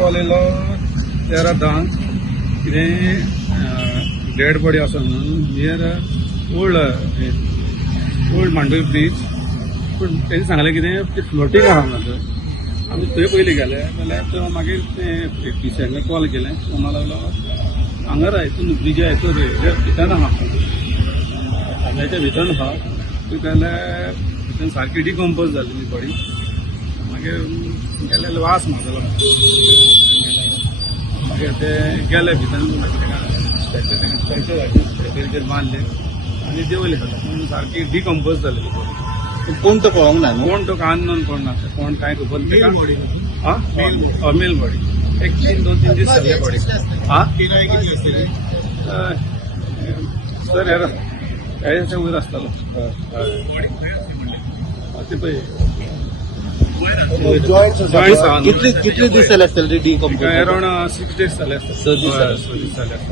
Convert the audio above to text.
Call येयलो 13:10 कितें dead body आसा म्हणून नियर ओल्ड मांडवी ब्रीज. पूण तेणी सांगलें कितें ते फ्लोटींग आहा म्हणून. आमी थंय पयलीं गेले जाल्यार तो मागीर ते पिशांक कॉल केलें. फोन लागलो हांगर हितून ब्रिजा हितून भितर आहा हांगाच्या भितर आहा जाल्यार भितर सारकी डिकम्पोज जाल्ली बॉडी. मागीर गेले वास मारलो मागीर ते गेले भितर स्ट्रेचर बांदले आनी देंवले पूण सारकी डिकम्पोज जाल्ली बॉडी. कोण तो पळोवंक ना न्हू? कोण तो अननोन कोण ना कोण काय खबर मेल बॉडी एक 2-3 दीस जाले बॉडी. सर ह्याच्या वयर आसतालो ते पळय कितले दीस जाले आसतले डिकम्पोज? अराउंड 6 days जाले आसतले. 6 दीस जाले.